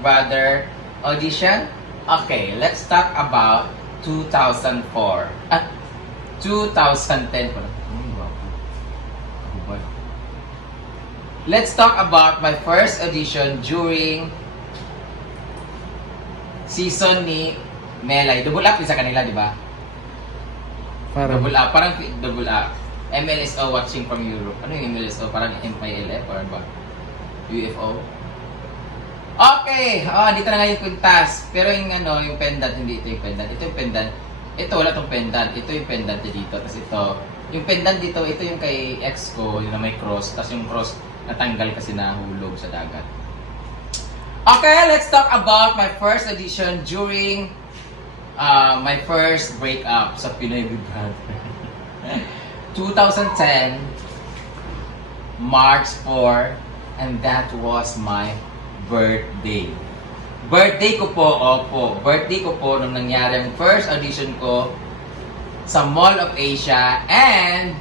Brother audition? Okay, let's talk about 2004. 2010 pala. Let's talk about my first audition during season ni Melay. Double up sa kanila, di ba? Parang Double up, parang double up. MLSO watching from Europe. Ano yung MLSO? Parang MILF or ba? UFO? Okay! Dito na nga yung kwintas. Pero yung yung pendant, hindi ito yung pendant. Ito yung pendant. Ito, wala tong pendant. Ito yung pendant dito. Tapos ito. Yung pendant dito, ito yung kay ex ko, yung na may cross. Tapos yung cross, natanggal kasi nahulog sa dagat. Okay, let's talk about my first audition during my first breakup sa Pinoy Big Brother. 2010, March 4, and that was my birthday. Birthday ko po, birthday ko po nung nangyari ang first audition ko sa Mall of Asia and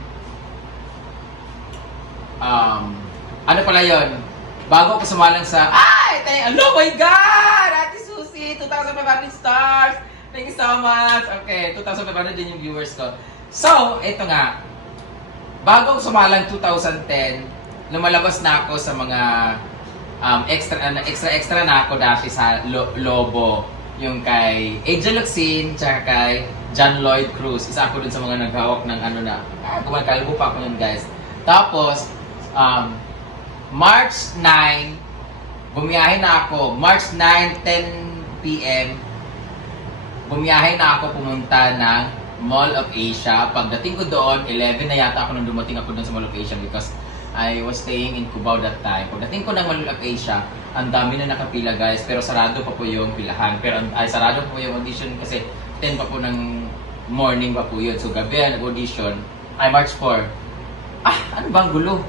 ano pala yon? Bago ako sumalang sa oh my God! Ate Susie, 2,500 stars! Thank you so much! Okay, 2,500 din yung viewers ko. So, ito nga. Bago ako sumalang 2010, lumalabas na ako sa mga extra na ako dati sa Lobo. Yung kay Angel Locsin, tsaka kay John Lloyd Cruz. Isa ako dun sa mga naghawak ng kumakalbo pa ako yun, guys. Tapos, March 9, bumiyahe na ako. March 9, 10 p.m. Bumiyahe na ako pumunta ng Mall of Asia. Pagdating ko doon, 11 na yata ako nung dumating ako doon sa Mall of Asia because I was staying in Cubao that time. Pagdating ko ng Mall of Asia, ang dami na nakapila, guys, pero sarado pa po yung pilahan. Pero sarado pa po yung audition kasi 10 pa po ng morning pa po yun. So gabi ang audition ay March 4. Ano bang gulo?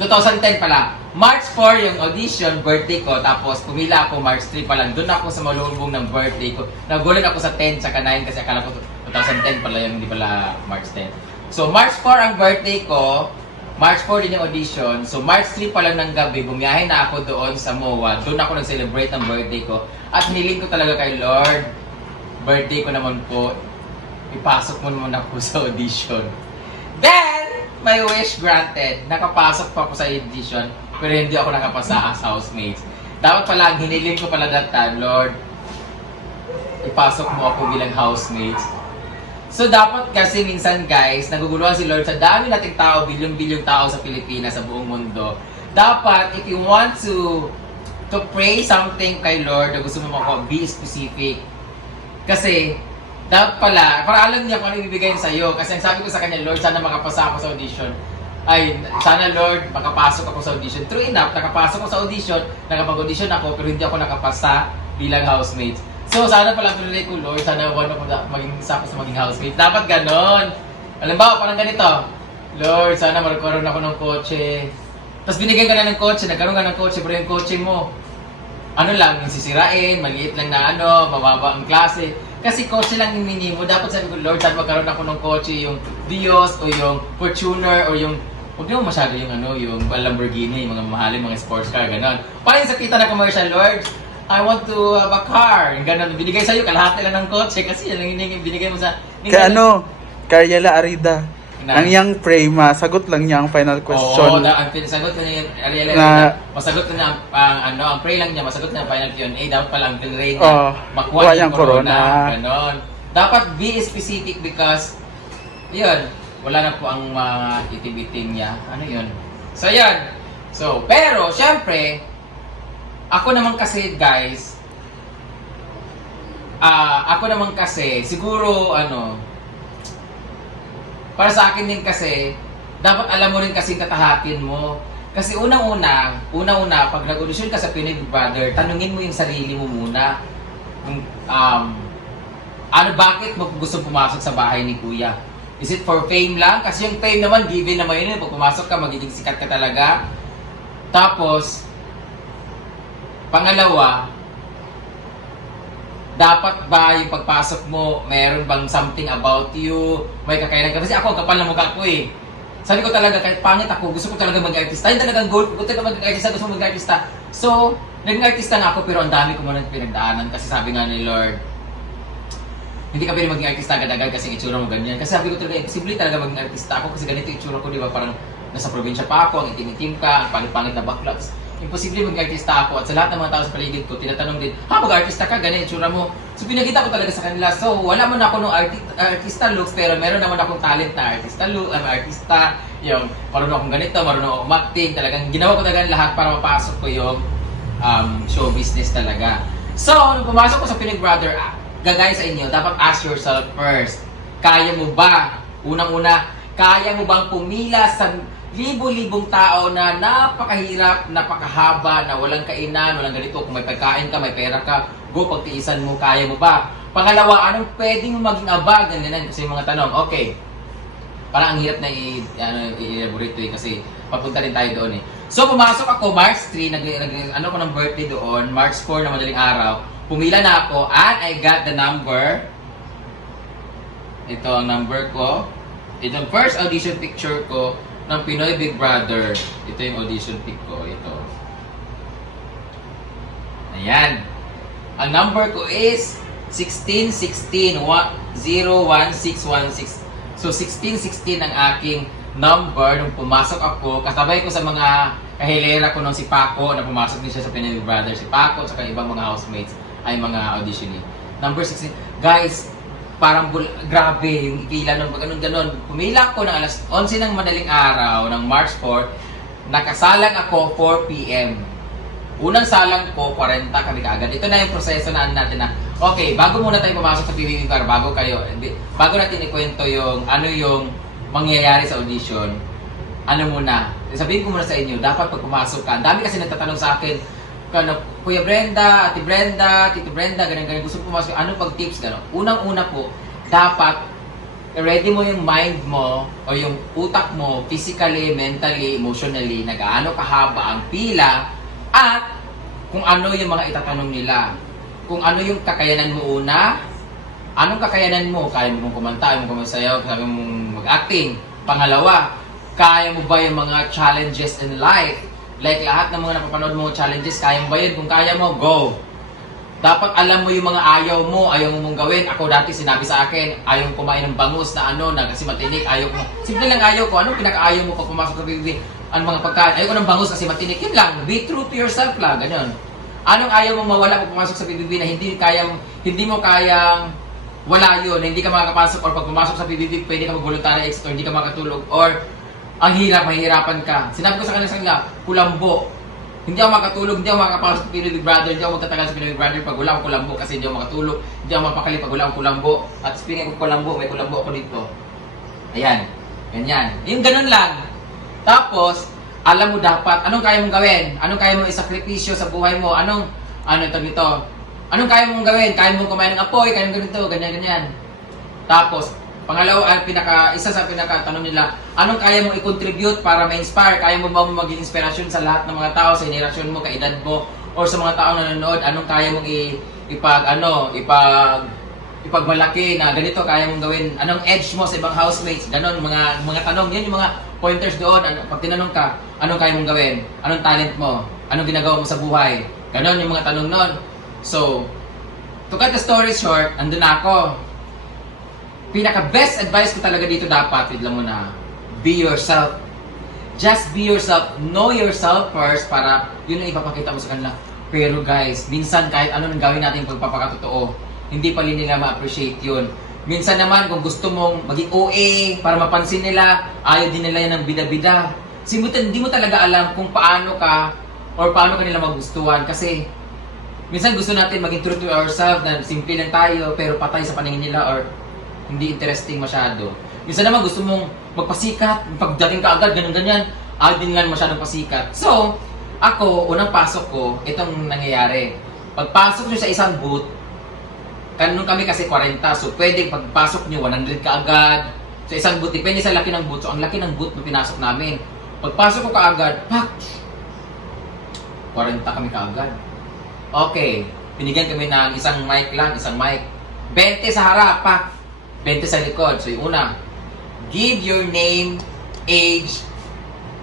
2010 pala. March 4 yung audition, birthday ko. Tapos pumila ako March 3 pa lang. Doon ako sa malulubong ng birthday ko. Nagulat ako sa 10 tsaka 9 kasi akala ko 2010 pala yung hindi pala March 10. So March 4 ang birthday ko. March 4 din yung audition. So March 3 pa lang ng gabi, bumiyahe na ako doon sa MOA. Doon ako nag-celebrate ng birthday ko. At hiniling ko talaga kay Lord, birthday ko naman po, ipasok mo naman ako sa audition. Then, my wish granted. Nakapasok pa ako sa audition, pero hindi ako nakapasa as housemates. Dapat pala, hiniling ko pala that time, Lord, ipasok mo ako bilang housemates. So, dapat kasi minsan, guys, naguguluhan si Lord sa dami nating tao, bilyong-bilyong tao sa Pilipinas, sa buong mundo. Dapat, if you want to pray something kay Lord na gusto mo ako, be specific. Kasi, dapat pala, para alam niya kung ano ibibigay niya sa'yo. Kasi ang sabi ko sa kanya, Lord, sana makapasa ako sa audition. Sana Lord, makapasok ako sa audition. True enough, nakapasok ako sa audition, nakapag-audition ako, pero hindi ako nakapasa bilang housemates. So, sana pala tuloy ko, Lord, sana one ako maging isa ko sa maging housemate. Dapat ganon. Alam ba, parang ganito. Lord, sana magkaroon ako ng kotse. Tapos binigyan ka na ng kotse, nagkaroon ka ng kotse, pero yung kotse mo, ano lang, yung sisirain, maliit lang na mababa ang klase. Kasi kotse lang yung mini mo. Dapat sabi ko, Lord, sana magkaroon ako ng kotse, yung Vios, o yung Fortuner, o yung, huwag naman masyado yung yung Lamborghini, yung mga mahalin, mga sports car, ganon. Parang sa kita na commercial, Lord, I want to have a car. Yung ganon, binigay sa'yo, kalahati lang ng kotse, kasi yan lang yung binigay mo sa... Kaya Carriela Arida. Ang yang frame, sagot lang niya ang final question. Oo, ang sagot na niya, Ariel, masagot na niya ang pray lang niya, masagot na ang final Q&A, dapat pala ang pray niya, makuha yung corona. Ganon. Dapat be specific because, yun, wala na po ang mga itim-itim niya. Ano yun? So, yun. So, pero, syempre, ako naman kasi, guys, siguro, para sa akin din kasi, dapat alam mo rin kasi katahakin mo. Kasi unang-una, pag nag-audition ka sa Pinoy Big Brother, tanungin mo yung sarili mo muna. Bakit mo gusto pumasok sa bahay ni Kuya? Is it for fame lang? Kasi yung fame naman, given naman yun. Pag pumasok ka, magiging sikat ka talaga. Tapos, pangalawa, dapat ba yung pagpasok mo, meron bang something about you, may kakayanan ka? Kasi ako, kapal na mukha ko eh. Sabi ko talaga, kahit pangit ako, gusto ko talaga mag-artista. Yung talagang goal ko, talaga mag-artista, gusto ko mag-artista. So, Naging artista nga ako pero ang dami ko muna pinagdaanan kasi sabi nga ni Lord, hindi ka pwede maging artista agad-agad kasi itsura mo ganyan. Kasi sabi ko talaga, imposible talaga maging artista ako kasi ganito yung itsura ko, di ba? Parang nasa probinsya pa ako, ang itim-itim ka, ang pangit-pangit na bakla. Imposible maging artista ako at sa lahat ng mga tao sa paligid ko, tinatanong din, mag-artista ka, ganyan itsura mo. So pinakita ko talaga sa kanila. So wala man ako nung artista looks pero meron naman akong talent na artista look, artista, yung marunong akong ganito, marunong akong acting, talagang ginawa ko talaga lahat para mapasok ko yung show business talaga. So, nung pumasok ko sa Pinoy Brother, gagaya sa inyo, dapat ask yourself first, kaya mo ba? Unang-una, kaya mo bang pumila sa libo-libong tao na napakahirap, napakahaba, na walang kainan, walang ganito, kung may pagkain ka, may pera ka, go, pagtiisan mo, kaya mo ba? Pangalawa, anong pwedeng maging abag? Ganyan, kasi yung mga tanong, okay, parang ang hirap na i-elaborate kasi papunta rin tayo doon eh. So, pumasok ako, March 3, ano ko ng birthday doon, March 4 na madaling araw, pumila na ako, and I got the number. Ito ang number ko. Ito ang first audition picture ko ng Pinoy Big Brother. Ito yung audition pic ko. Ito. Ayan. Ang number ko is 1616 01616. So 1616 ang aking number nung pumasok ako. Kasabay ko sa mga kahilera ko nung si Paco na pumasok din siya sa Pinoy Big Brother. Si Paco at ibang mga housemates ay mga auditionee. Number 16. Guys, parang grabe yung ipila ng ganun-ganon. Pumila ko ng alas 11 ng madaling araw ng March 4. Nakasalang ako 4 p.m. Unang salang ko, 40 kami kaagad. Ito na yung proseso na natin na, okay, bago muna tayo pumasok sa PBB Bar, bago natin ikwento yung ano yung mangyayari sa audition, ano muna, sabihin ko muna sa inyo, dapat pag pumasok ka, ang dami kasi nagtatanong sa akin, Kuya Brenda, Ate Brenda, Tito Brenda, ganyan-ganyan, gusto ko pumasok, ano pag tips, gano'n. Unang-una po, dapat ready mo yung mind mo o yung utak mo, physically, mentally, emotionally, na gaano kahaba ang pila at kung ano yung mga itatanong nila. Kung ano yung kakayanan mo una, anong kakayanan mo? Kaya mo kumanta, kaya mo kumasayaw, kaya mo mag-acting. Pangalawa, kaya mo ba yung mga challenges in life? Like lahat ng mga napapanood mo challenges, kaya mo ba yun? Kung kaya mo, go! Dapat alam mo yung mga ayaw mong gawin. Ako dati sinabi sa akin, ayaw kumain ng bangus na na kasi matinik, ayaw ko. Simple lang ayaw ko. Anong pinaka-ayaw mo pag pumasok sa PBB? Ang mga pagkain, ayaw ko ng bangus kasi matinik. Yun lang, be true to yourself lang, ganyan. Anong ayaw mong mawala pag pumasok sa PBB na hindi mo kayang wala yun, na hindi ka makakapasok or pag pumasok sa PBB, pwede ka mag-voluntary exit or hindi ka makatulog or ang hirap, mahihirapan ka. Sinabi ko sa kanila, kulambo. Hindi ako makatulog, hindi ako makakapasok sa Pinoy Big Brother, hindi ako magtatagal sa Pinoy Big Brother pag wala akong kulambo kasi hindi ako makatulog, hindi ako mapakali pag wala akong kulambo. At speaking of kulambo, may kulambo ako dito. Ayan, ganyan. Yung ganun lang. Tapos, alam mo dapat, anong kaya mong gawin? Anong kaya mong isakripisyo sa buhay mo? Anong kaya mong gawin? Kaya mong kumain ng apoy, kaya mong ganito, ganyan-ganyan. Tapos, pangalawa, isa sa pinakatanong nila, anong kaya mong i-contribute para ma-inspire? Kaya mo ba maging inspirasyon sa lahat ng mga tao, sa henerasyon mo, kaedad mo, or sa mga taong nanonood? Anong kaya mong ipagmalaki na ganito kaya mong gawin? Anong edge mo sa ibang housemates? Ganon, mga tanong. Yan yung mga pointers doon. Pag tinanong ka, anong kaya mong gawin? Anong talent mo? Anong ginagawa mo sa buhay? Ganon yung mga tanong nun. So, to cut the story short, andun ako. Pinaka-best advice ko talaga dito dapat, wait lang muna, be yourself. Just be yourself. Know yourself first para yun ang ipapakita mo sa kanila. Pero guys, minsan kahit ano nang gawin natin pagpapakatotoo, hindi pa rin nila ma-appreciate yun. Minsan naman kung gusto mong maging OA para mapansin nila, ayaw din nila yan ng bida-bida. Hindi mo talaga alam kung paano ka or paano ka nila magustuhan kasi minsan gusto natin maging true to ourselves na simple lang tayo pero patay sa paningin nila or hindi interesting masyado. Minsan naman gusto mong magpasikat, pagdating ka agad, ganyan-ganyan, ayaw din lang masyadong pasikat. So, ako, unang pasok ko, itong nangyayari. Pagpasok nyo sa isang booth, kanong kami kasi 40, so pwede pagpasok nyo, 100 ka agad. Sa isang booth, depende sa laki ng booth. So, ang laki ng booth na pinasok namin. Pagpasok ko kaagad, pak! 40 kami kaagad. Okay, binigyan kami ng isang mic lang, isang mic. 20 sa harap, pak! 20 sa likod. So yung una, give your name, age,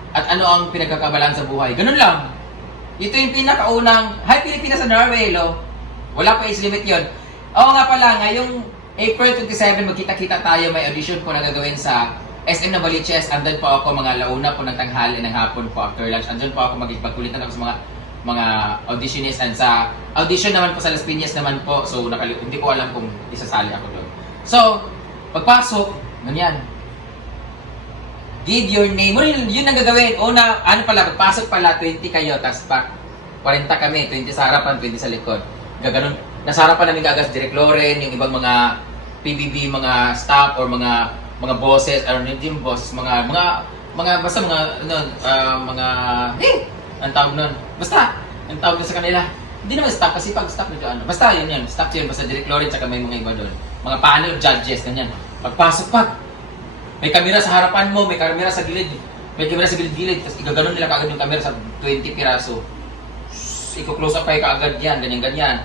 at ano ang pinagkakabalaan sa buhay. Ganun lang. Ito yung pinakaunang, Hi Pilipinas sa Norway, lo. Wala pa age limit yun. Oo nga pala, ngayong April 27, magkita-kita tayo, may audition po na gagawin sa SM Novaliches. Andun po ako mga launa po ng tanghali ng hapon po after lunch. Andun po ako magpagkulitan ako sa mga auditionists, and sa audition naman po sa Las Piñas naman po. So hindi ko alam kung isasali ako doon. So, pagpasok, ganyan. Give your name. Yun ang gagawin. Una, ano pala, pagpasok pala, 20 kayo, tapos 40 kami, 20 sa harapan, 20 sa likod. Gaganon. Nasa harapan namin gagas Direk Loren, yung ibang mga PBB, mga staff, or mga bosses, or hindi yung bosses, basta ang tawag nun. Basta, ang tawag nun sa kanila. Hindi naman staff, kasi pag staff nito, ano. Basta, yun, staff yun, basta Direk Loren, saka may mga iba doon. Mga panel judges, ganyan. Pagpasok pa, may kamera sa harapan mo, may kamera sa gilid. May kamera sa gilid-gilid, tapos igaganon nila kaagad yung kamera sa 20 piraso. Iko-close up pa kaagad yan, ganyan-ganyan.